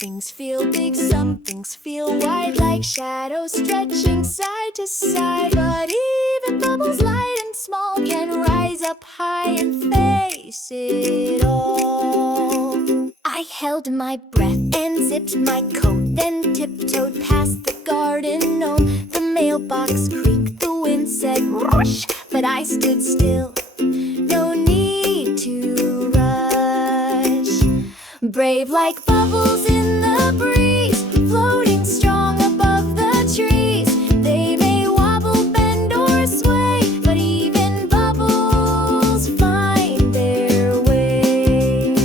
things feel big, some things feel wide, like shadows stretching side to side. But even bubbles light and small can rise up high and face it all. I held my breath and zipped my coat, then tiptoed past the garden gnome. The mailbox creaked, the wind said rush, but I stood still, no need to rush. Brave like bubbles in the breeze, floating strong above the trees. They may wobble, bend, or sway, but even bubbles find their way.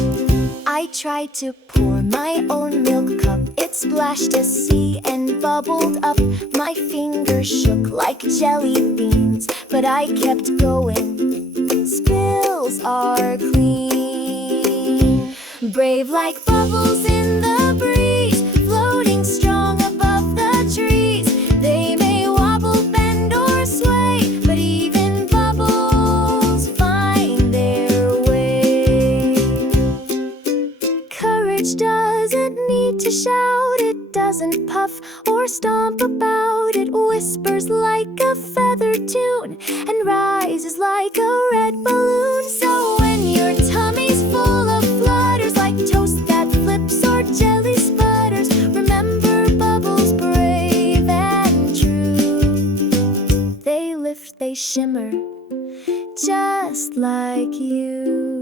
I tried to pour my own milk cup. It splashed a sea and bubbled up. My fingers shook like jelly beans, but I kept going. Spills are clean. Brave like bubbles in the breeze, floating strong above the trees. They may wobble, bend, or sway, but even bubbles find their way. Courage doesn't need to shout, it doesn't puff or stomp about. It whispers like a feather tune and rises like a red balloon. So when your tummy's full of flutters, like toast that flips or jelly sputters, remember bubbles brave and true. They lift, they shimmer, just like you.